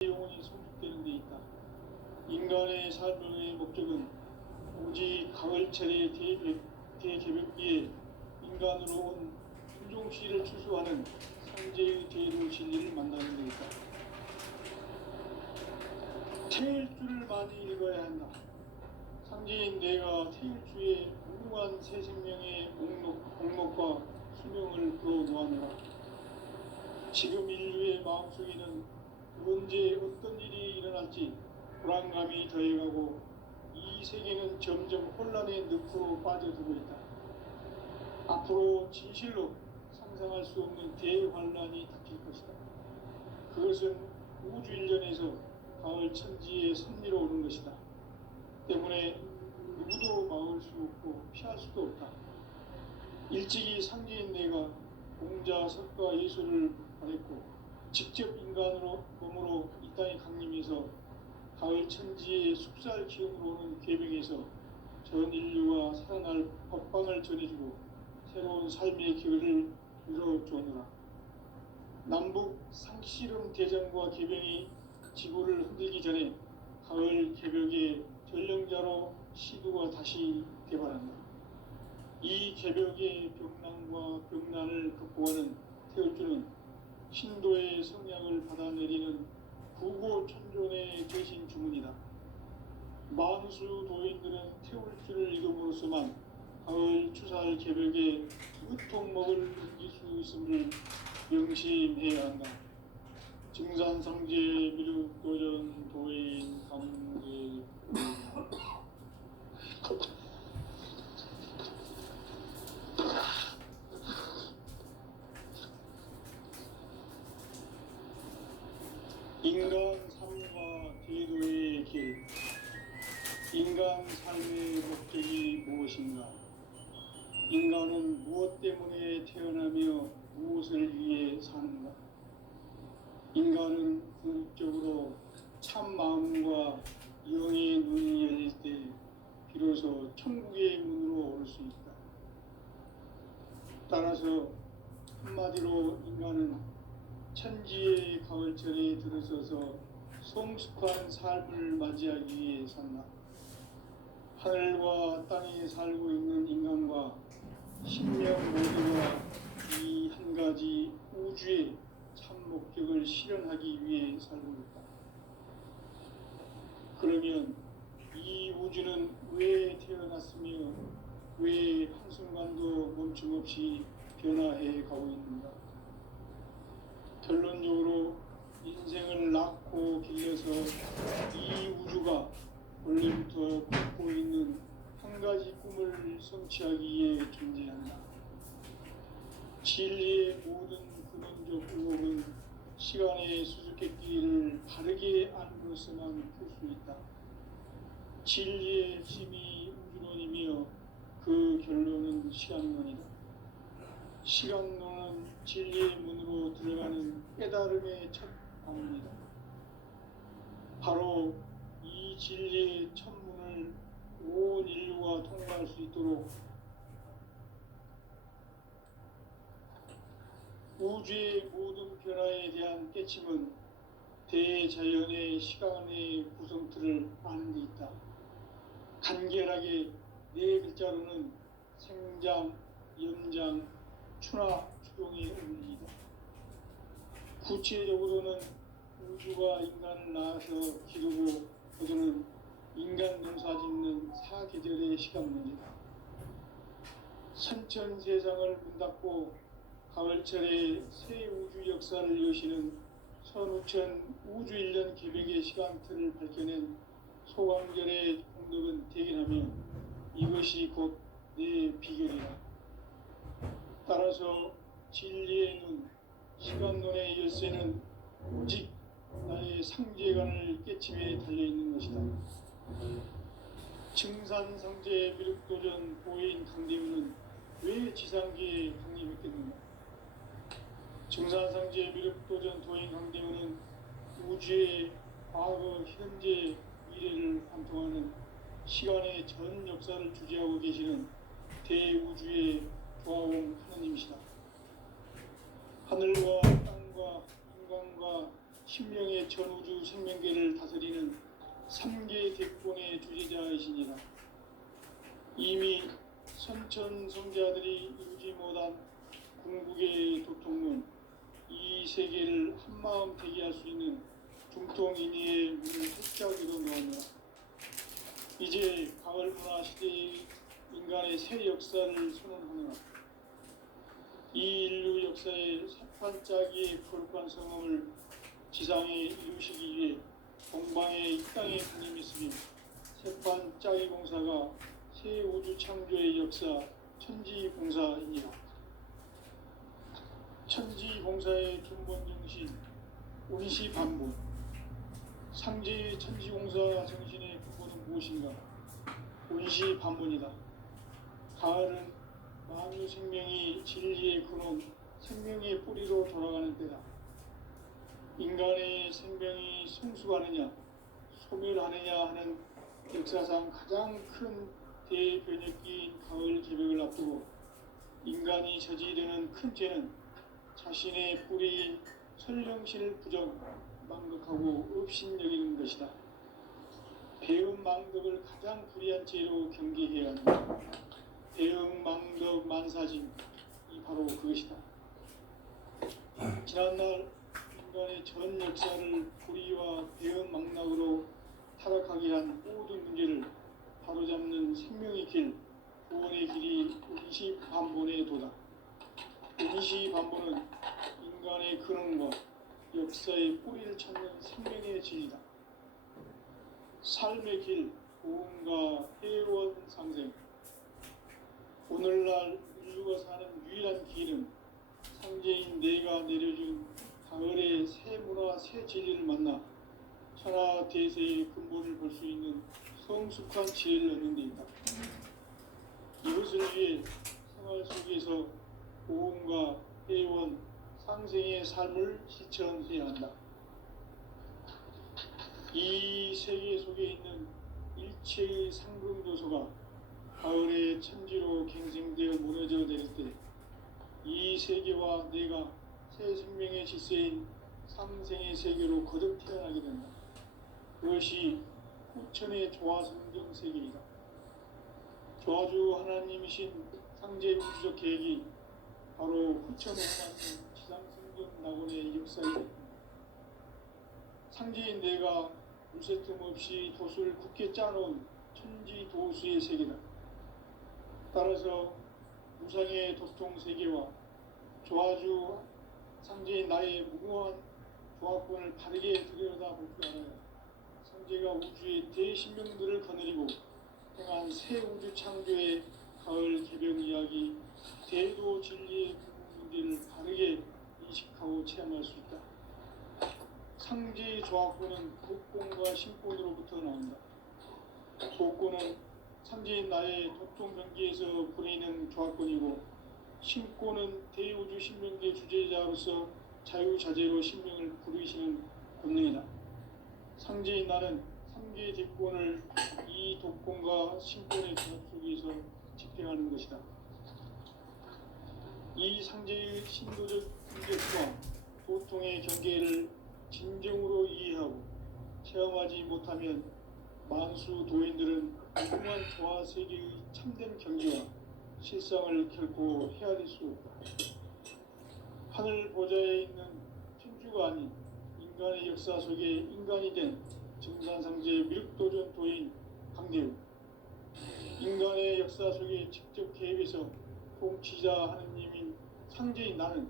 영혼이 성숙되는 데 있다. 인간의 삶의 목적은 오직 가을철의 대개벽기에 인간으로 온 인종시를 추수하는 상제의 제도 진리를 만나는 데 있다. 태일주를 많이 읽어야 한다. 상제인 내가 태일주의 무궁한 새 생명의 목록과 수명을 풀어놓았노라. 지금 인류의 마음속에는 언제 어떤 일이 일어날지 불안감이 더해가고 이 세계는 점점 혼란의 늪으로 빠져들고 있다. 앞으로 진실로 상상할 수 없는 대환란이 닥칠 것이다. 그것은 우주 일련에서 가을 천지의 섭리로 오는 것이다. 때문에 누구도 막을 수 없고 피할 수도 없다. 일찍이 상제인 내가 공자, 석가, 예수를 말했고 직접 인간으로 몸으로 이 땅에 강림해서 가을 천지의 숲살 기운으로 오는 계명에서 전 인류가 살아날 법방을 전해주고 새로운 삶의 기회를 열어주느라. 남북 상씨름 대전과 계명이 지구를 흔들기 전에 가을 개벽의 전령자로 시두가 다시 개발한다. 이 개벽의 벽난과 벽난을 극복하는 태울주는 신도의 성량을 받아내리는 구고천존의 대신 주문이다. 만수 도인들은 태울주를 읽음으로써만 가을 추살 개벽에 으통먹을 넘길 수 있음을 명심해야 한다. 증산상제 미륵도전 도인 감제 인간 삶과 제도의 길. 인간 삶의 목적이 무엇인가? 인간은 무엇 때문에 태어나며 무엇을 위해 사는가? 인간은 궁극적으로 참 마음과 영의 눈이 열릴 때 비로소 천국의 문으로 오를 수 있다. 따라서 한마디로 인간은 천지의 가을철에 들어서서 성숙한 삶을 맞이하기 위해 산다. 하늘과 땅에 살고 있는 인간과 신명 모두가 이 한 가지 우주의 참 목적을 실현하기 위해 살고 있다. 그러면 이 우주는 왜 태어났으며 왜 한순간도 멈춤없이 변화해 가고 있는가? 결론적으로 인생을 낳고 길러서 이 우주가 원래부터 갖고 있는 한 가지 꿈을 성취하기 위해 존재한다. 진리의 모든 근원적 의혹은 시간의 수수께끼를 바르게 안으로서만 풀 수 있다. 진리의 핵심이 우주론이며 그 결론은 시간론이다. 시간론은 진리의 문으로 들어가는 깨달음의 첫 방문이다. 바로 이 진리의 첫 문을 온 인류가 통과할 수 있도록 우주의 모든 변화에 대한 깨침은 대자연의 시간의 구성틀을 아는 데 있다. 간결하게 네 글자로는 생장, 연장, 추나 추동의 의미이다. 구체적으로는 우주가 인간을 낳아서 기르고 거두는 인간 농사 짓는 사계절의 시간문이다. 선천 세상을 문 닫고 가을철에 새 우주 역사를 여시는 선우천 우주 1년 개벽의 시간틀을 밝혀낸 소강절의 공덕은 대견하며 이것이 곧 내 비결이다. 따라서 진리의 눈, 시간론의 열쇠는 오직 나의 상제관을 깨침에 달려있는 것이다. 증산상제 미륵도전 보인 강대우는 왜 지상계에 강림했겠는가? 증산상제 미륵도전 도인 강대우는 우주의 과거, 현재, 미래를 관통하는 시간의 전 역사를 주재하고 계시는 대우주의 조화공 하느님이시다. 하늘과 땅과 인간과 신명의 전우주 생명계를 다스리는 3개 대권의 주제자이시니라. 이미 선천성자들이 이루지 못한 궁극의 도통문 이 세계를 한마음 되게 할 수 있는 중통인의의 문을 활짝 열어놓았노라. 이제 가을 문화 시대의 인간의 새 역사를 선언하노라. 이 인류 역사의 새판짜기의 거룩한 성험을 지상에 이루시기 위해 동방의 이 땅에 하나님이 쓰며 새판짜기 공사가 새 우주 창조의 역사 천지봉사이니라. 천지봉사의 근본 정신 운시반본. 상제의 천지봉사 정신의 근본은 무엇인가? 운시반본이다. 가을은 만유 생명이 진리의 근원 생명의 뿌리로 돌아가는 때다. 인간의 생명이 성숙하느냐 소멸하느냐 하는 역사상 가장 큰 대변혁기인 가을 개벽을 앞두고 인간이 저지르는 큰 죄는 자신의 뿌리인 설령실 부정 망극하고 업신여기는 것이다. 배음 망덕을 가장 불의한 죄로 경계해야 한다. 배음 망덕 만사진 이 바로 그것이다. 지난날 인간의 전 역사를 불의와 배음 망락으로 타락하게 한 모든 문제를 바로잡는 생명의 길, 구원의 길이 운시반본의 도다. 운시반본은 인간의 근원과 역사의 뿌리를 찾는 생명의 진리다. 삶의 길, 고음과 회원 상생. 오늘날 인류가 사는 유일한 길은 상제인 내가 내려준 가을의 새 문화, 새 진리를 만나 천하 대세의 근본을 볼 수 있는 성숙한 지혜를 얻는 데 있다. 이것을 위해 생활 속에서 고음과 회원, 상생의 삶을 실천해야 한다. 이 세계 속에 있는 일체의 상금 요소가 가을의 천지로 갱생되어 무너져 내릴 때 이 세계와 내가 새 생명의 질서인 상생의 세계로 거듭 태어나게 된다. 그것이 후천의 조화성경 세계이다. 조화주 하나님이신 상제 우주적 계획이 바로 후천의 하나님 지상성경 낙원의 역사이다. 상제인 내가 물새틈 없이 도수를 굳게 짜놓은 천지 도수의 세계다. 따라서 무상의 도통 세계와 조화주 상제인 나의 무궁한 조화권을 바르게 들여다볼 줄 알아야 상제가 우주의 대신명들을 거느리고 행한 새 우주 창조의 가을 개벽 이야기 대도 진리의 근본 문제를 바르게 인식하고 체험할 수 있다. 상제의 조화권은 복권과 신권으로부터 나온다. 복권은 상제인 나의 도통 경계에서 부리는 조화권이고 신권은 대우주 신명계 주제자로서 자유자재로 신명을 부르시는 권능이다. 상제인 나는 3개 대권을 이 독권과 신권의 결합 속에서 집행하는 것이다. 이 상제의 신도적 인격과 도통의 경계를 진정으로 이해하고 체험하지 못하면 만수 도인들은 무궁한 조화 세계의 참된 경지와 실상을 결코 헤아릴 수 없다. 하늘 보좌에 있는 천주가 아닌 인간의 역사 속에 인간이 된 증산상제 미륵도전 도인 강대우. 인간의 역사 속에 직접 개입해서 통치자 하느님인 상제인 나는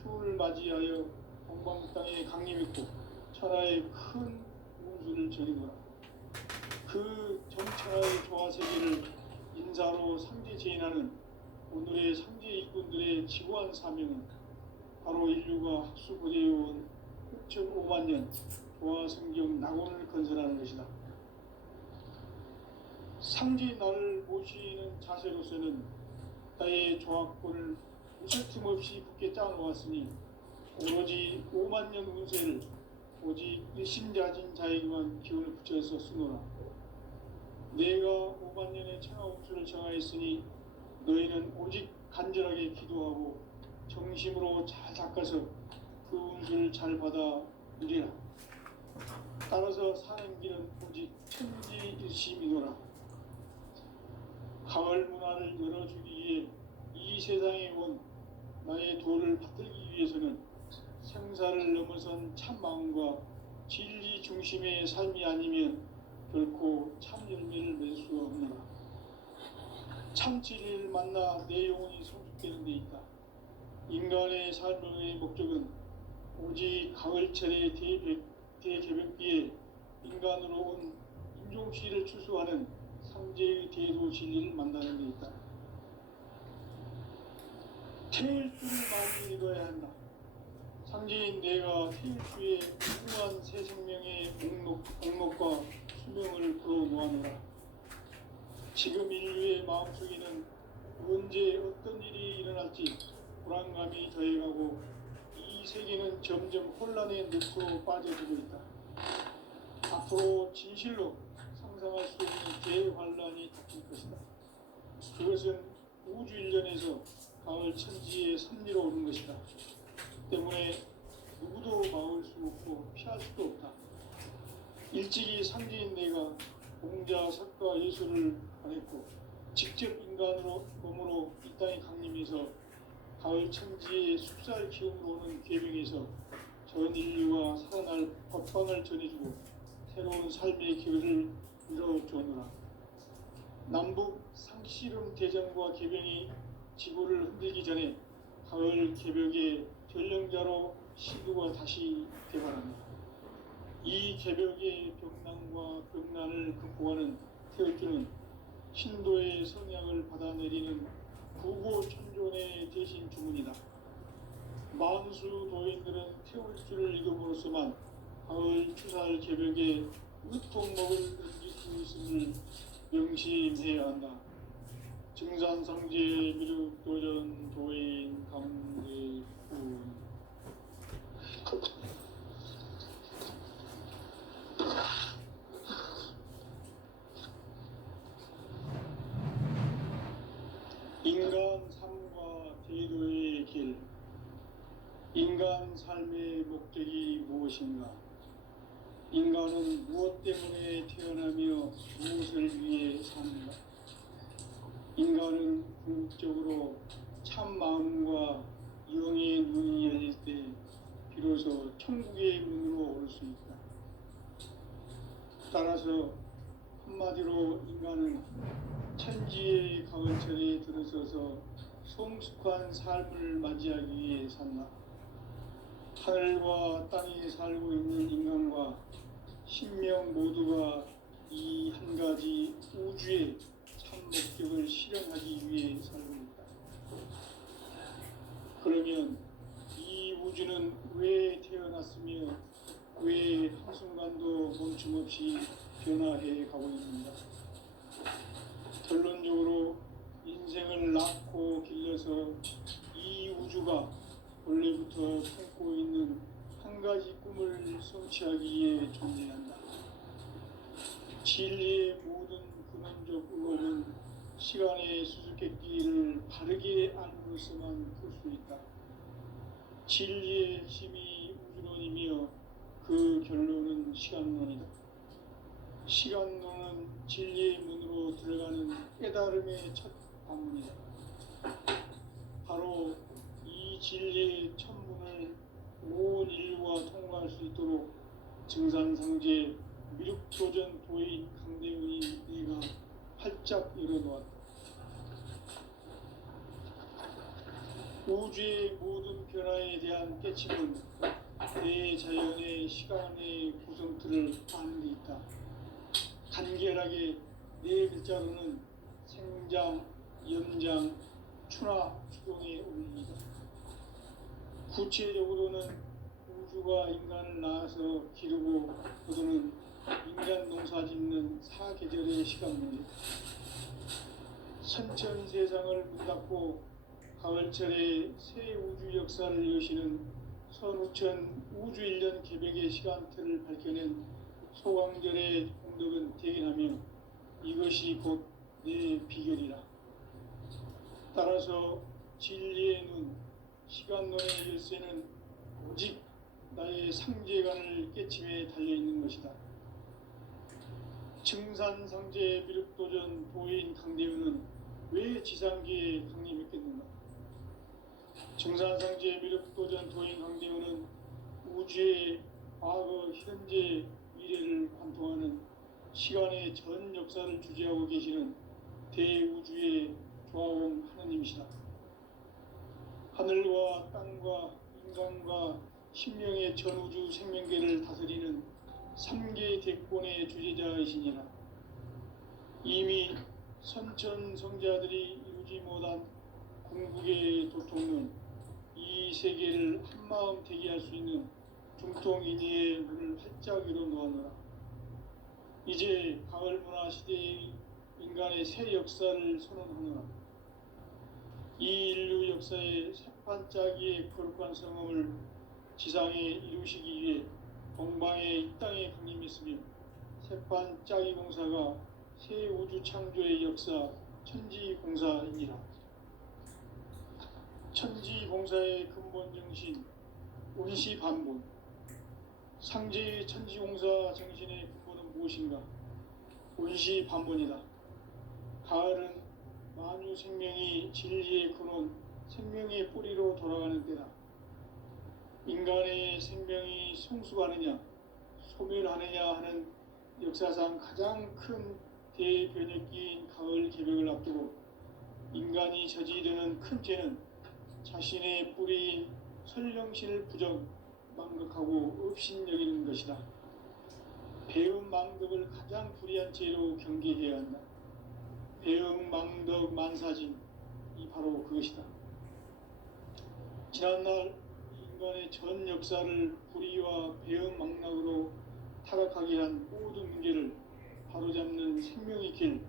추운을 맞이하여 동방 땅에 강림했고 천하의 큰 운수를 전이노라. 그 정천하의 조화 세계를 인사로 상제 제인하는 오늘의 상제 일꾼들의 지구한 사명은 바로 인류가 학수고대해온 6,5만 년 조화성경 낙원을 건설하는 것이다. 상제 나를 모시는 자세로서는 나의 조화권을 무설틈 없이 굳게 짜놓았으니 오로지 5만 년 운세를 오직 일심자진 자에게만 기운을 붙여서 쓰노라. 내가 5만 년의 천하 운수를 정하였으니 너희는 오직 간절하게 기도하고 정심으로 잘 닦아서 그 운수를 잘 받아 이리라. 따라서 사는 길은 오직 천지일심이노라. 가을 문화를 열어주기 위해 이 세상에 온 나의 도를 받들기 위해서는 생사를 넘어선 참 마음과 진리 중심의 삶이 아니면 결코 참 열매를 맺을 수 없노라. 참 진리를 만나 내 영혼이 성숙되는 데 있다. 인간의 삶의 목적은 오직 가을철의 대개벽비에 인간으로 온 인종시를 추수하는 상제의 대도 진리를 만나는 데 있다. 태일주를 많이 읽어야 한다. 상제인 내가 태일주의 무궁한 새 생명의 목록과 수명을 풀어놓아노라. 지금 인류의 마음속에는 언제 어떤 일이 일어날지 불안감이 더해가고 이 세계는 점점 혼란의 늪으로 빠져들고 있다. 앞으로 진실로 상상할 수 없는 대환란이 닥칠 것이다. 그것은 우주 일련에서 가을 천지의 섭리로 오는 것이다. 때문에 누구도 막을 수 없고 피할 수도 없다. 일찍이 상제인 내가 공자, 석가, 예술을 발했고 직접 인간으로 몸으로 이 땅에 강림해서 가을 천지의 숲살 기운으로 오는 계명에서 전 인류가 살아날 법방을 전해주고 새로운 삶의 길을 이뤄주노라. 남북 상씨름 대전과 계병이 지구를 흔들기 전에 가을 개벽의 전령자로 시두가 다시 개발합니다. 이 개벽의 벽난과 벽난을 극복하는 태울주는 신도의 성향을 받아내리는 구고천존의 대신 주문이다. 만수 도인들은 태울주를 읽음으로써만 가을 추살 개벽에 으통목을 넘길 수 있음을 명심해야 한다. 증산상제 미륵도전 도인 강대군. 인간 삶과 대도의 길. 인간 삶의 목적이 무엇인가? 인간은 무엇 때문에 태어나며 무엇을 위해 사는가? 인간은 궁극적으로 참 마음과 영의 눈이 열릴 때 비로소 천국의 문으로 올 수 있다. 따라서 한마디로 인간은 천지의 가을철에 들어서서 성숙한 삶을 맞이하기 위해 산다. 하늘과 땅에 살고 있는 인간과 신명 모두가 이 한 가지 우주의 참 목적을 실현하기 위해 살고 있다. 그러면 이 우주는 왜 태어났으며 왜 한순간도 멈춤없이 변화해 가고 있는가? 결론적으로 인생을 낳고 길러서 이 우주가 원래부터 품고 있는 한 가지 꿈을 성취하기 위해 존재한다. 진리의 모든 근원적 의혹은 시간의 수수께끼를 바르게 알고서만 풀 수 있다. 진리의 핵심이 우주론이며 그 결론은 시간론이다. 시간론은 진리의 문으로 들어가는 깨달음의 첫 관문이다. 바로 이 진리의 첫 문을 온 인류가 통과할 수 있도록 증산상제 미륵도전 도인 강대훈이 내가 활짝 열어놓았다. 우주의 모든 변화에 대한 깨침은 대자연의 시간의 구성틀을 아는 데 있다. 간결하게 네 글자로는 생장, 연장, 추나, 추동의 원리이다. 구체적으로는 우주가 인간을 낳아서 기르고 거두는 인간 농사 짓는 사계절의 시간문이다. 선천 세상을 문 닫고 가을철에 새 우주 역사를 여시는 선우천 우주일년 개벽의 시간틀을 밝혀낸 소광절의 공덕은 대견하며 이것이 곧 내 비결이라. 따라서 진리의 눈, 시간론의 열쇠는 오직 나의 상제관을 깨침에 달려있는 것이다. 증산상제 미륵도전 도인 강대우는 왜 지상계에 강림했겠는가? 증산상제 미륵도전 도인 강대우는 우주의 과거, 현재, 미래를 관통하는 시간의 전 역사를 주재하고 계시는 대우주의 조화원 하느님이시다. 하늘과 땅과 인간과 신명의 전우주 생명계를 다스리는 3계 대권의 주제자이시니라. 이미 선천성자들이 이루지 못한 궁극의 도통은 이 세계를 한마음 되게 할 수 있는 중통인의의 문을 활짝 열어 놓았노라. 이제 가을 문화 시대의 인간의 새 역사를 선언하노라. 이 인류 역사의 새판짜기의 거룩한 성험을 지상에 이루시기 위해 동방의 이 땅에 강림했으며 새판짜기 공사가 새 우주 창조의 역사 천지공사이니라. 천지공사의 근본 정신 운시반본. 상제의 천지공사 정신의 근본은 무엇인가? 운시반본이다. 가을은 만유 생명이 진리의 근원, 생명의 뿌리로 돌아가는 때다. 인간의 생명이 성숙하느냐, 소멸하느냐 하는 역사상 가장 큰 대변혁기인 가을 개벽을 앞두고 인간이 저지르는 큰 죄는 자신의 뿌리인 설령신을 부정, 망극하고 업신여기는 것이다. 배음 망덕을 가장 불의한 죄로 경계해야 한다. 배음 망덕 만사진, 이 바로 그것이다. 지난날 인간의 전 역사를 불의와 배음 망락으로 타락하게 한 모든 문제를 바로잡는 생명의 길,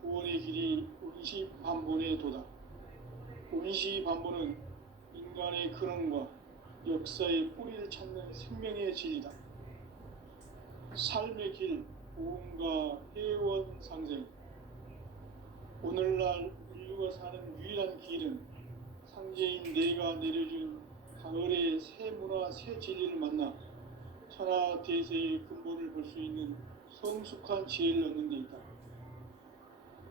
구원의 길이 운시반본의 도다. 운시반본은 인간의 근원과 역사의 뿌리를 찾는 생명의 진리다. 삶의 길, 보험과 회원 상생. 오늘날 인류가 사는 유일한 길은 상제인 내가 내려준 가을의 새 문화, 새 진리를 만나 천하 대세의 근본을 볼 수 있는 성숙한 지혜를 얻는 데 있다.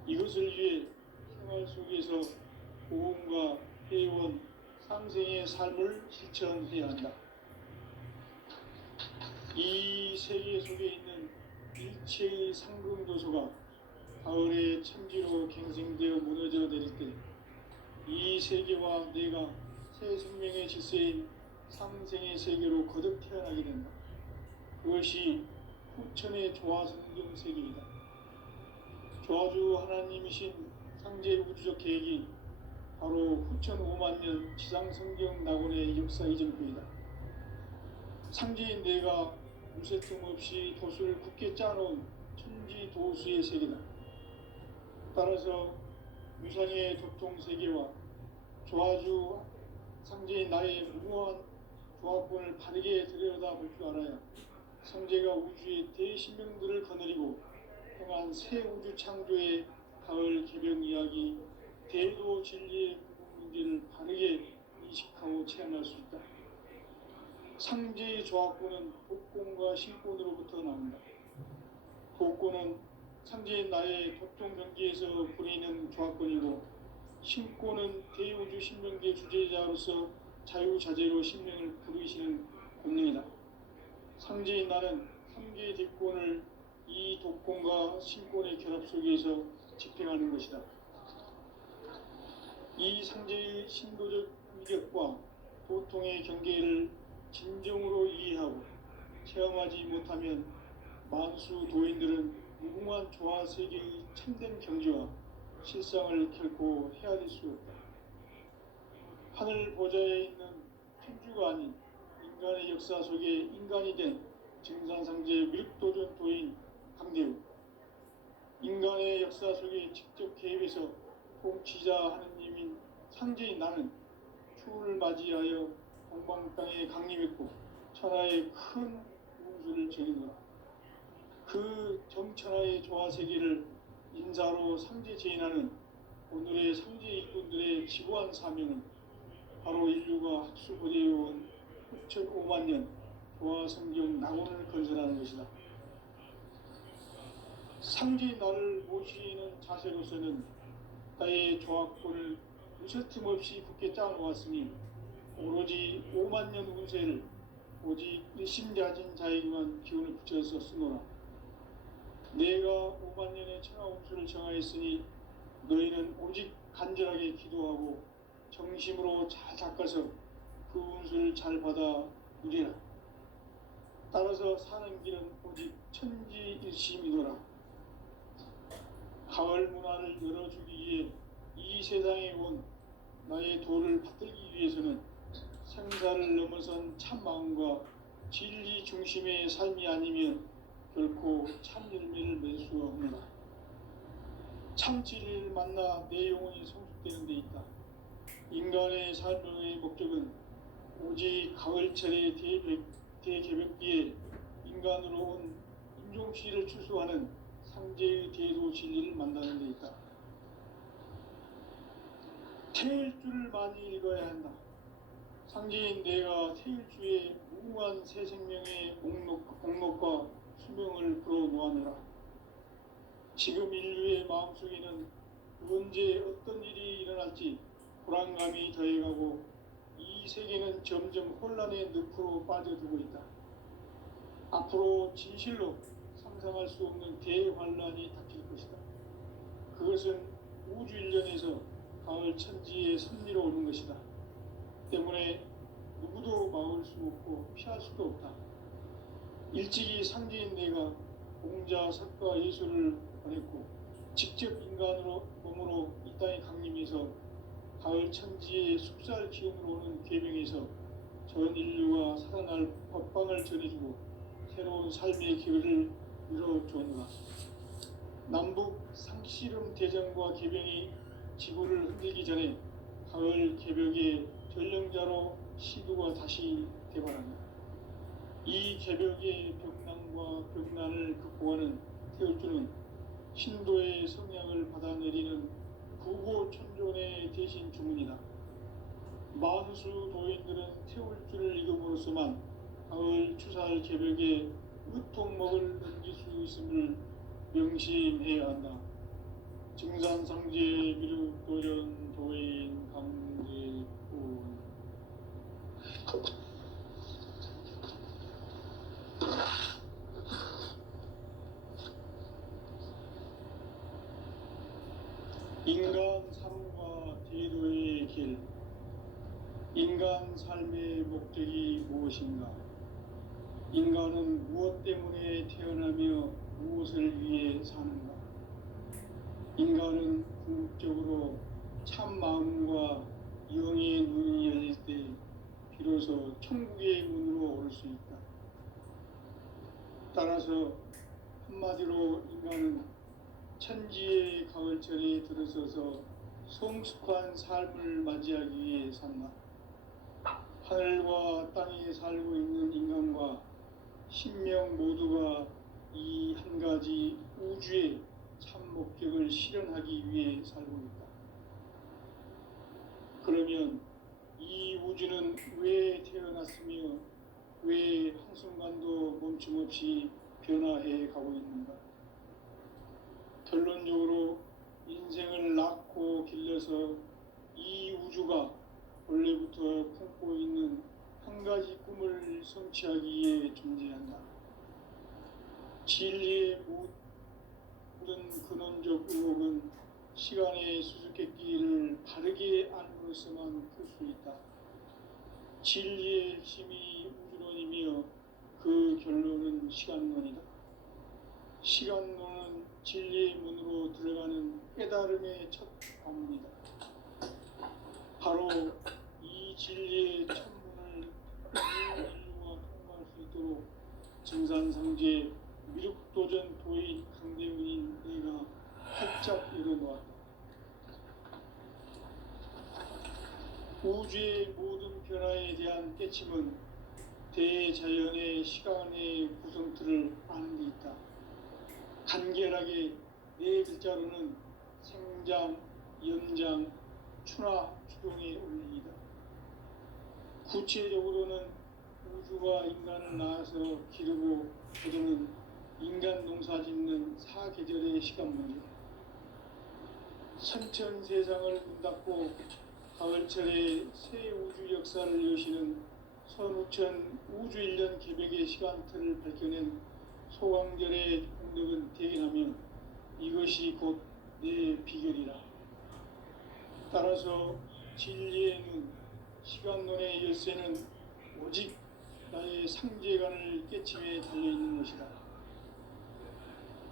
이것을 위해 생활 속에서 보험과 회원, 상생의 삶을 실천해야 한다. 이 세계 속에 있는 일체의 상금도서가 가을의 천지로 갱생되어 무너져 내릴 때 이 세계와 내가 새 생명의 질서인 상생의 세계로 거듭 태어나게 된다. 그것이 후천의 조화성경 세계이다. 조화주 하나님이신 상제 우주적 계획이 바로 후천 5만 년 지상성경 낙원의 역사 이전표이다. 상제인 내가 무쇠틈 없이 도수를 굳게 짜놓은 천지도수의 세계다. 따라서 유상의 도통세계와 조화주 상제인 나의 무모한 조합권을 바르게 들여다볼 줄 알아야 상제가 우주의 대신명들을 거느리고 행한 새 우주 창조의 가을 개벽 이야기, 대도 진리의 문제를 바르게 인식하고 체험할 수 있다. 상제의 조합권은 복권과 신권으로부터 나온다. 복권은 상제인 나의 도통 경계에서 부리는 조합권이고, 신권은 대우주 신명계 주제자로서 자유자재로 신명을 부르시는 권능이다. 상제인 나는 3개의 대권을 이 독권과 신권의 결합 속에서 집행하는 것이다. 이 상제의 신도적 위력과 도통의 경계를 진정으로 이해하고 체험하지 못하면 만수 도인들은 무궁한 조화 세계의 참된 경지와 실상을 결코 헤아릴 수 없다. 하늘 보좌에 있는 천주가 아닌 인간의 역사 속에 인간이 된 증산상제 미륵도전 도인 강대우. 인간의 역사 속에 직접 개입해서 통치자 하느님인 상제인 나는 추운을 맞이하여 동방 땅에 강림했고 천하의 큰 우주를 정의노라. 그 정천하의 조화세계를 인사로 상제 제인하는 오늘의 상제 일꾼들의 지고한 사명은 바로 인류가 학수고대해온 6천 5만 년 도화 성경 낙원을 건설하는 것이다. 상지 나를 모시는 자세로서는 나의 조합권을 무설틈 없이 굳게 짜놓았으니 오로지 5만 년 운세를 오직 일심자진 자에게만 기운을 붙여서 쓰노라. 내가 5만 년의 천하 운수를 정하였으니 너희는 오직 간절하게 기도하고 정심으로 잘 닦아서 그 운수를 잘 받아 누리라. 따라서 사는 길은 오직 천지일심이노라. 가을 문화를 열어주기 위해 이 세상에 온 나의 도를 받들기 위해서는 생사를 넘어선 참 마음과 진리 중심의 삶이 아니면 결코 참 열매를 맺을 수가 없노라. 참 진리를 만나 내 영혼이 성숙되는 데 있다. 인간의 삶의 목적은 오직 가을철의 대개벽기에 인간으로 온 인종시를 추수하는 상제의 대도 진리를 만나는 데 있다. 태일주를 많이 읽어야 한다. 상제인 내가 태일주의 무궁한 새 생명의 목록과 수명을 불어놓아노라. 지금 인류의 마음속에는 언제 어떤 일이 일어날지 불안감이 더해가고 이 세계는 점점 혼란의 늪으로 빠져들고 있다. 앞으로 진실로 상상할 수 없는 대환란이 닥칠 것이다. 그것은 우주 일련에서 가을 천지의 섭리로 오는 것이다. 때문에 누구도 막을 수 없고 피할 수도 없다. 일찍이 상제인 내가 공자, 석가, 예수를 보냈고 직접 인간으로 몸으로 이 땅에 강림해서 가을 천지의 숲살 기운으로 오는 계명에서 전 인류가 살아날 법방을 전해주고 새로운 삶의 기회를 이뤄주었노라. 남북 상씨름 대전과 개병이 지구를 흔들기 전에 가을 개벽의 전령자로 시두가 다시 대발한다. 이 개벽의 벽난과 벽난을 극복하는 태울주는 신도의 성향을 받아내리는 구고천존의 대신 주문이다. 만수 도인들은 태울주를 읽음으로써만 가을 추살 개벽에 으통먹을 넘길 수 있음을 명심해야 한다. 증산상제 미륵도전 도인 강제군. 인간 삶과 대도의 길. 인간 삶의 목적이 무엇인가? 인간은 무엇 때문에 태어나며 무엇을 위해 사는가? 인간은 궁극적으로 참 마음과 영의 눈이 열릴 때 비로소 천국의 문으로 오를 수 있다. 따라서 한마디로 인간은 천지의 가을철에 들어서서 성숙한 삶을 맞이하기 위해 산다. 하늘과 땅에 살고 있는 인간과 신명 모두가 이 한 가지 우주의 참 목적을 실현하기 위해 살고 있다. 그러면 이 우주는 왜 태어났으며 왜 한순간도 멈춤없이 변화해 가고 있는가? 결론적으로 인생을 낳고 길러서 이 우주가 원래부터 품고 있는 한 가지 꿈을 성취하기 위해 존재한다. 진리의 모든 근원적 의혹은 시간의 수수께끼를 바르게 알므로서만 풀 수 있다. 진리의 핵심이 우주론이며 그 결론은 시간론이다. 시간론은 진리의 문으로 들어가는 깨달음의 첫 관문이다. 바로 이 진리의 천문을 인류가 통과할 수 있도록 증산상제 미륵도전 도인 강대문인 내가 활짝 열어놓았다. 우주의 모든 변화에 대한 깨침은 대자연의 시간의 구성틀을 아는 데 있다. 간결하게 네 글자로는 생장, 연장, 추나 추동의 원리이다. 구체적으로는 우주가 인간을 낳아서 기르고 거두는 인간 농사 짓는 사계절의 시간문이다. 선천 세상을 문 닫고 가을철에 새 우주 역사를 여시는 선우천 우주 1년 개벽의 시간틀을 밝혀낸 소강절의 공덕은 대견하며 이것이 곧 내 비결이라. 따라서 진리의 눈, 시간론의 열쇠는 오직 나의 상제관을 깨침에 달려있는 것이다.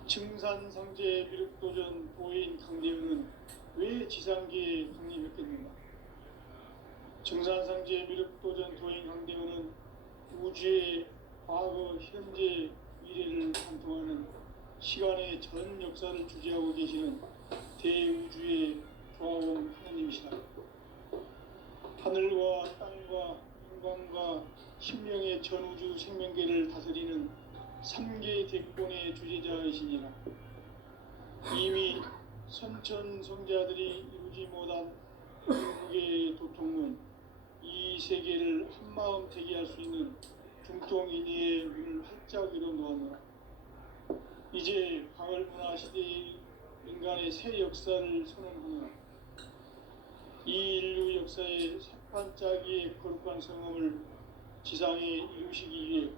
증산상제 미륵도전 도인 강대현은 왜 지상계에 강림했겠는가? 증산상제 미륵도전 도인 강대현은 우주의 과거, 현재, 미래를 관통하는 시간의 전 역사를 주재하고 계시는 대우주의 조화원 하느님이시다. 하늘과 땅과 인간과 신명의 전우주 생명계를 다스리는 3계 대권의 주제자이시니라. 이미 선천 성자들이 이루지 못한 중국의 도통론, 이 세계를 한마음 대기할 수 있는 중통인의의 문을 활짝 열어놓았노라. 이제 가을 문화 시대의 인간의 새 역사를 선언하노라. 이 인류 역사의 새판짜기의 거룩한 성험을 지상에 이루시기 위해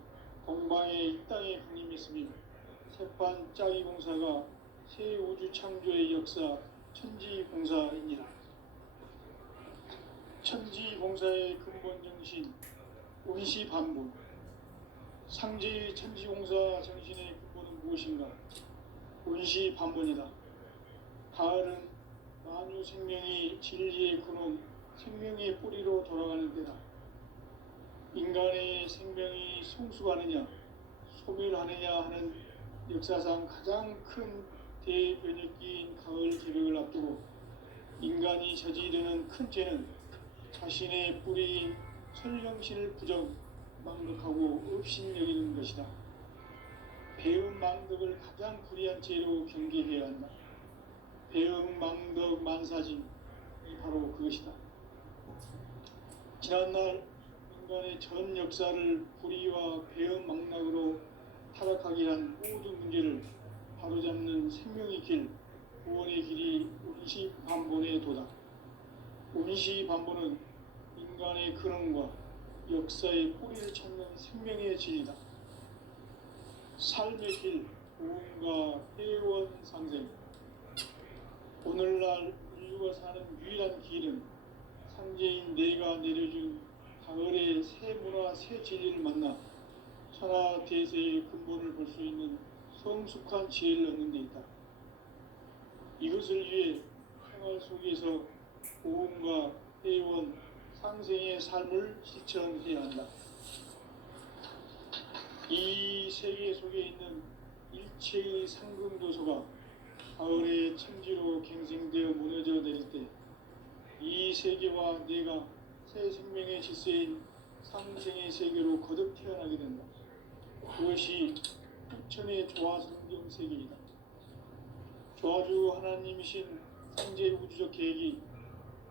공방에 이 땅에 강림했으며 새판짜기 공사가 새 우주 창조의 역사 천지공사이니라. 천지공사의 근본 정신 운시반본. 상제의 천지공사 정신의 근본은 무엇인가? 운시반본이다. 가을은 만유 생명이 진리의 근원, 생명의 뿌리로 돌아가는 때다. 인간의 생명이 성숙하느냐, 소멸하느냐 하는 역사상 가장 큰 대변혁기인 가을 개벽을 앞두고 인간이 저지르는 큰 죄는 자신의 뿌리인 설령신을 부정, 망덕하고 업신여기는 것이다. 배음 망덕을 가장 불의한 죄로 경계해야 한다. 배음 망덕 만사징이 바로 그것이다. 지난날 인간의 전 역사를 불의와 배음 망락으로 타락하게 한 모든 문제를 바로잡는 생명의 길, 구원의 길이 운시반본의 도다. 운시반본은 인간의 근원과 역사의 뿌리를 찾는 생명의 진리다. 삶의 길, 구원과 회원 상생. 오늘날 인류가 사는 유일한 길은 상제인 내가 내려준 가을의 새 문화, 새 진리를 만나 천하 대세의 근본을 볼 수 있는 성숙한 지혜를 얻는 데 있다. 이것을 위해 생활 속에서 고음과 회원, 상생의 삶을 실천해야 한다. 이 세계 속에 있는 일체의 상금도서가 가을의 천지로 갱생되어 무너져 내릴 때 이 세계와 내가 새 생명의 질서인 상생의 세계로 거듭 태어나게 된다. 그것이 후천의 조화성경 세계이다. 조화주 하나님이신 상제 우주적 계획이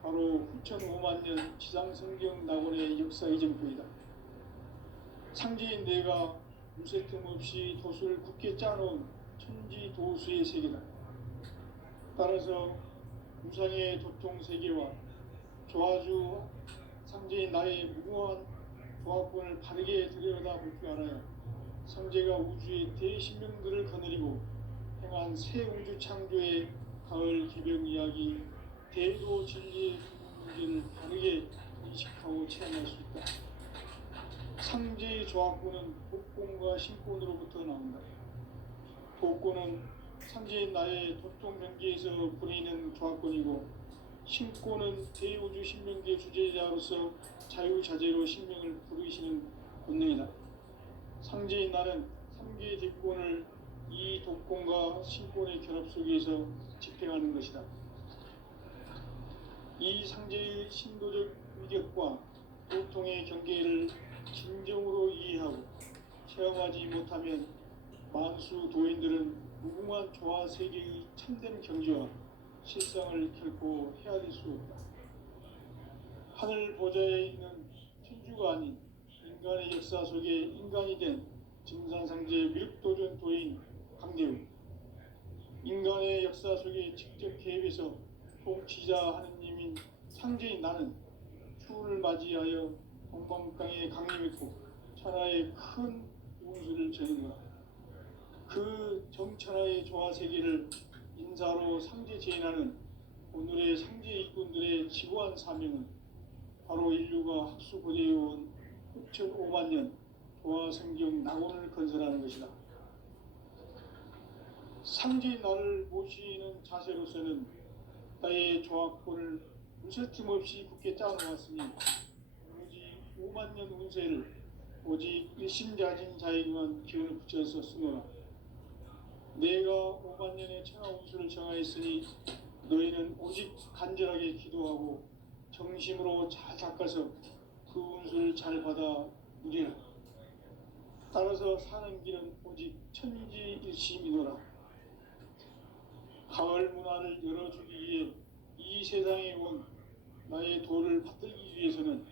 바로 후천 5만 년 지상성경 낙원의 역사 이전부이다. 상제인 내가 무쇠 틈 없이 도수를 굳게 짜놓은 천지 도수의 세계다. 따라서 우상의 도통 세계와 조화주 상제인 나의 무궁한 조화권을 바르게 들여다볼 줄 알아야 상제가 우주의 대신명들을 거느리고 행한 새 우주 창조의 가을 개벽 이야기, 대도 진리의 문제를 바르게 인식하고 체험할 수 있다. 상제의 조화권은 복권과 신권으로부터 나온다. 복권은 상제인 나의 도통 경계에서 보내는 조화권이고, 신권은 대우주 신명계 주제자로서 자유자재로 신명을 부르시는 본능이다. 상제인 나는 3개 뒷권을 이 독권과 신권의 결합 속에서 집행하는 것이다. 이 상제의 신도적 위격과 도통의 경계를 진정으로 이해하고 체험하지 못하면 만수 도인들은 무궁한 조화 세계의 참된 경지와 실상을 결코 헤아릴 수 없다. 하늘 보좌에 있는 천주가 아닌 인간의 역사 속에 인간이 된 증산상제 미륵도전 도인 강대우, 인간의 역사 속에 직접 개입해서 통치자 하느님인 상제인 나는 추운을 맞이하여 동방강에 강림했고 천하에 큰 운수를 전했노라. 그 정천하의 조화세계를 인사로 상제 제인하는 오늘의 상제 일꾼들의 지고한 사명은 바로 인류가 학수고대해온 6,500만 년 조화성경 낙원을 건설하는 것이다. 상제인 나를 모시는 자세로서는 나의 조합권을 무쇠틈 없이 굳게 짜놓았으니 오직 5만 년 운세를 오직 일심자진 자에게만 기운을 붙여서 쓰노라. 내가 5만 년의 천하 운수를 정하였으니 너희는 오직 간절하게 기도하고 정심으로 잘 닦아서 그 운수를 잘 받아 누리라. 따라서 사는 길은 오직 천지일심이노라. 가을 문화를 열어주기 위해 이 세상에 온 나의 도를 받들기 위해서는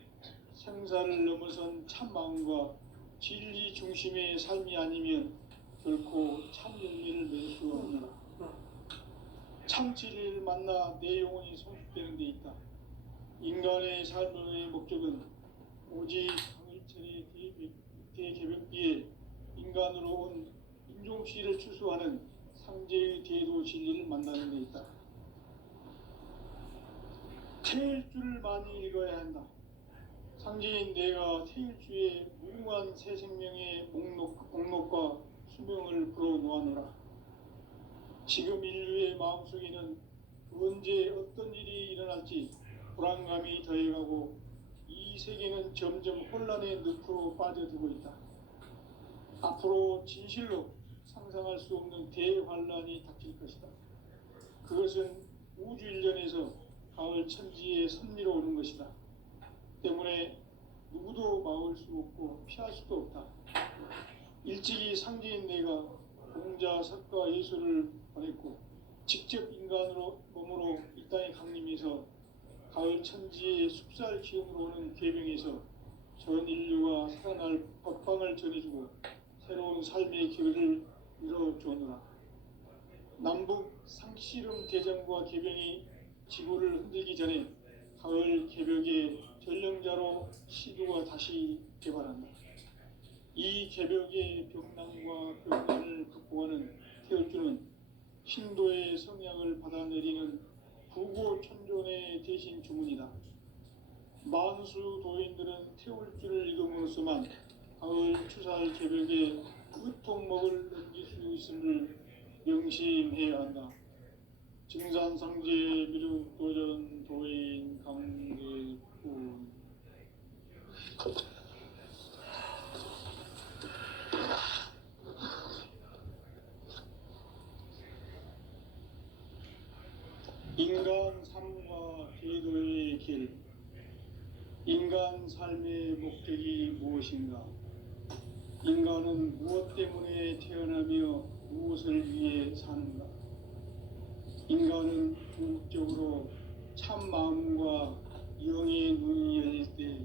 생사를 넘어선 참 마음과 진리 중심의 삶이 아니면 결코 참 열매를 맺을 수 없노라. 참 진리를 만나 내 영혼이 성숙되는 데 있다. 인간의 삶의 목적은 오직 당일천의 대개벽기에 인간으로 온 인종씨를 추수하는 상제의 대도 진리를 만나는 데 있다. 태일주를 많이 읽어야 한다. 상제인 내가 태일주의 무궁한 새 생명의 목록과 수명을 불어놓아노라. 지금 인류의 마음속에는 언제 어떤 일이 일어날지 불안감이 더해가고 이 세계는 점점 혼란의 늪으로 빠져들고 있다. 앞으로 진실로 상상할 수 없는 대환란이 닥칠 것이다. 그것은 우주 일련에서 가을 천지의 섭리로 오는 것이다. 때문에 누구도 막을 수 없고 피할 수도 없다. 일찍이 상제인 내가 공자, 석가, 예수를 보냈고 직접 인간으로 몸으로 이 땅에 강림해서 가을 천지의 숙살 기운으로 오는 계명에서 전 인류가 살아날 법방을 전해주고 새로운 삶의 길을 열어주었노라. 남북 상씨름 대전과 개병이 지구를 흔들기 전에 가을 개벽의 전령자로 시도가 다시 개발한다. 이 개벽의 벽난과 벽난을 극복하는 태울주는 신도의 성향을 받아내리는 부고천존의 대신 주문이다. 만수 도인들은 태울주를 읽음으로써만 가을 추살 개벽의 끝통목을 넘길 수 있음을 명심해야 한다. 증산상제 미륵도전 도인 강대훈. 인간 삶과 제도의 길. 인간 삶의 목적이 무엇인가? 인간은 무엇 때문에 태어나며 무엇을 위해 사는가? 인간은 궁극적으로 참 마음과 영의 눈이 열릴 때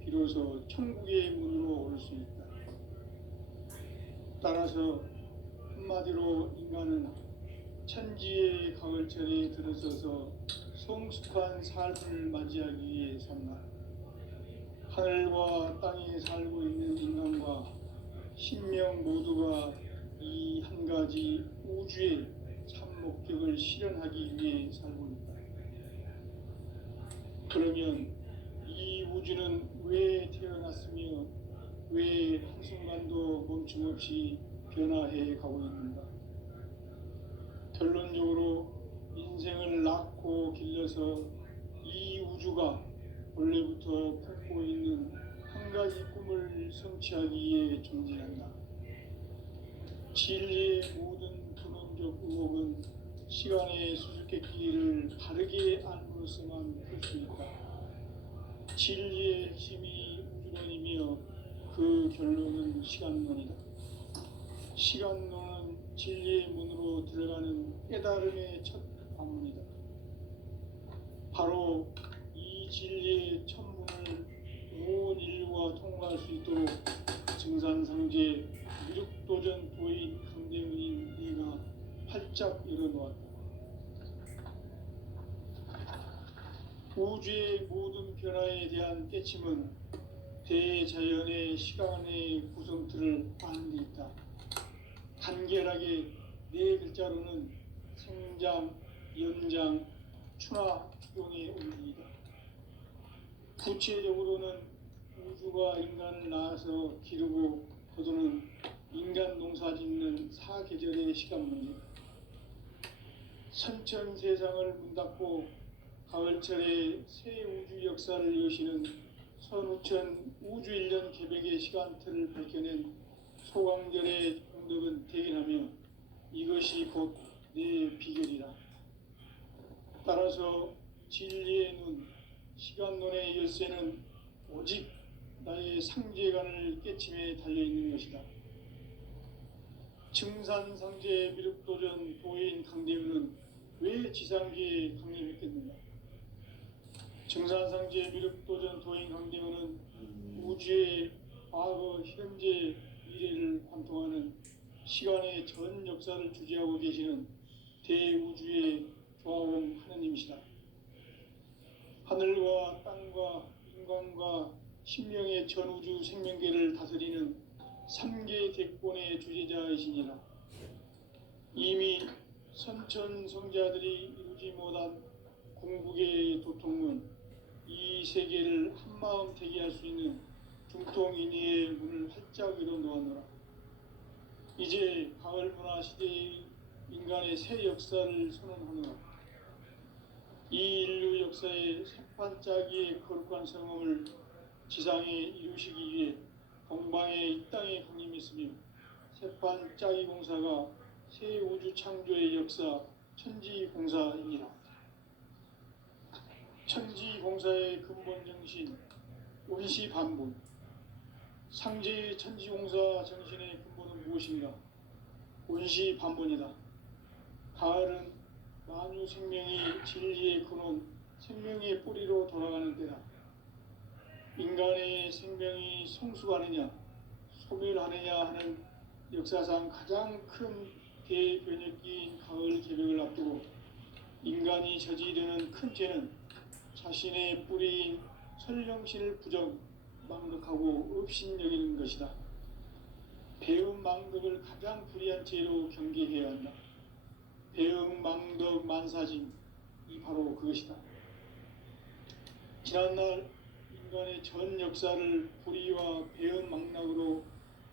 비로소 천국의 문으로 올 수 있다. 따라서 한마디로 인간은 천지의 가을철에 들어서서 성숙한 삶을 맞이하기 위해 산다. 하늘과 땅에 살고 있는 인간과 신명 모두가 이 한 가지 우주의 참 목적을 실현하기 위해 살고 있다. 그러면 이 우주는 왜 태어났으며 왜 한순간도 멈춤없이 변화해 가고 있는가? 결론적으로 인생을 낳고 길러서 이 우주가 원래부터 품고 있는 한 가지 꿈을 성취하기 위해 존재한다. 진리의 모든 근원적 의혹은 시간의 수수께끼를 바르게 알므로서만 풀 수 있다. 진리의 핵심이 우주론이며 그 결론은 시간론이다. 시간론은 진리의 문으로 들어가는 깨달음의 첫 방문이다. 바로 이 진리의 첫 문을 온 인류가 통과할 수 있도록 증산상제 미륵도전 도인 강대문인 네가 활짝 열어놓았다. 우주의 모든 변화에 대한 깨침은 대자연의 시간의 구성틀을 아는 데 있다. 간결하게 네 글자로는 생장, 연장, 추나 추동의 원리이다. 구체적으로는 우주가 인간을 낳아서 기르고 거두는 인간 농사 짓는 사계절의 시간 문제, 선천 세상을 문 닫고 가을철에 새 우주 역사를 여시는 선우천 우주 1년 개백의 시간틀을 밝혀낸 소강절의 공덕은 대견하며 이것이 곧 내 비결이라. 따라서 진리의 눈, 시간론의 열쇠는 오직 나의 상제관을 깨침에 달려있는 것이다. 증산상제 미륵도전 도인 강대문은 왜 지상계에 강림했겠는가? 증산상제 미륵도전 도인 강대문은 우주의 과거, 현재, 미래를 관통하는 시간의 전 역사를 주재하고 계시는 대우주의 조화원 하느님이시다. 하늘과 땅과 인간과 신명의 전우주 생명계를 다스리는 3계 대권의 주재자이시니라. 이미 선천성자들이 이루지 못한 궁극의 도통문, 이 세계를 한마음 되게 할 수 있는 중통인의의 문을 활짝 열어놓았노라. 이제 가을 문화 시대의 인간의 새 역사를 선언하노라. 이 인류 역사의 새판짜기의 거룩한 성험을 지상에 이루시기 위해 동방의 이 땅에 강림했으며 새판짜기 공사가 새 우주 창조의 역사 천지공사이니라. 천지공사의 근본 정신 운시반분, 상제의 천지공사 정신의 근본은 무엇인가? 운시반분이다. 가을은 만유 생명이 진리의 근원, 생명의 뿌리로 돌아가는 때다. 인간의 생명이 성숙하느냐, 소멸하느냐 하는 역사상 가장 큰 대변혁기인 가을 개벽을 앞두고 인간이 저지르는 큰 죄는 자신의 뿌리인 설령신을 부정, 망극하고 업신여기는 것이다. 배음 망덕을 가장 불의한 죄로 경계해야 한다. 배음 망덕 만사진, 이 바로 그것이다. 지난날 인간의 전 역사를 불의와 배음 망락으로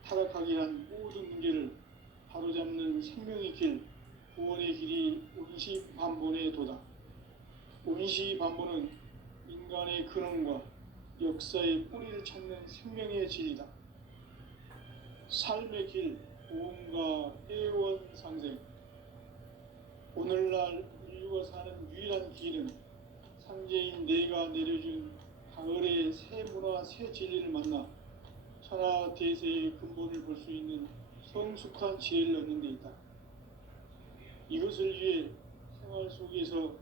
타락하게 한 모든 문제를 바로잡는 생명의 길, 구원의 길이 운시반본의 도다. 운시반본은 인간의 근원과 역사의 뿌리를 찾는 생명의 진리다. 삶의 길, 보험과 애원상생. 오늘날 인류가 사는 유일한 길은 상제인 내가 내려준 가을의 새 문화, 새 진리를 만나 천하 대세의 근본을 볼 수 있는 성숙한 지혜를 얻는 데 있다. 이것을 위해 생활 속에서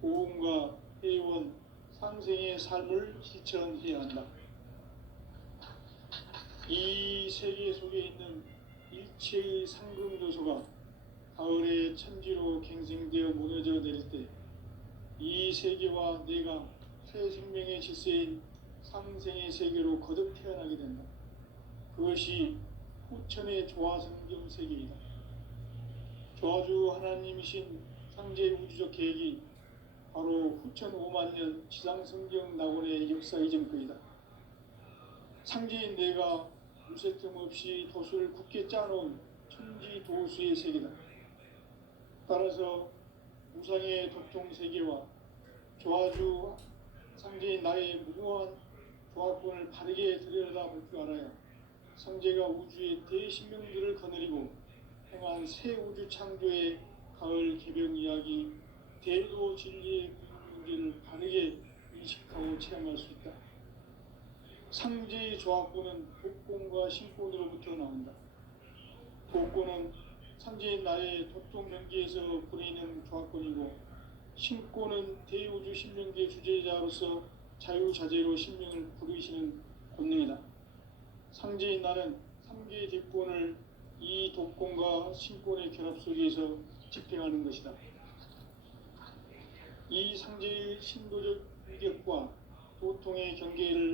보험과 애원, 상생의 삶을 실천해야 한다. 이 세계 속에 있는 일체의 상금 요소가 가을의 천지로 갱생되어 무너져 내릴 때 이 세계와 내가 새 생명의 질서인 상생의 세계로 거듭 태어나게 된다. 그것이 후천의 조화성경 세계이다. 조화주 하나님이신 상제 우주적 계획이 바로 후천 5만 년 지상성경 낙원의 역사 이전거이다. 상제인 내가 무쇠 틈 없이 도수를 굳게 짜놓은 천지 도수의 세계다. 따라서 무상의 도통 세계와 조화주 상제인 나의 무궁한 조화권을 바르게 들여다볼 줄 알아야 상제가 우주의 대신명들을 거느리고 행한 새 우주 창조의 가을 개벽 이야기, 대도 진리의 문제를 바르게 인식하고 체험할 수 있다. 상제의 조화권은 복권과 신권으로부터 나온다. 복권은 상제인 나의 도통 경계에서 부리는 조화권이고, 신권은 대우주 신명계 주제자로서 자유자재로 신명을 부르시는 본능이다. 상제인 나는 3개의 뒷권을 이 독권과 신권의 결합 속에서 집행하는 것이다. 이 상제의 신도적 위격과 도통의 경계를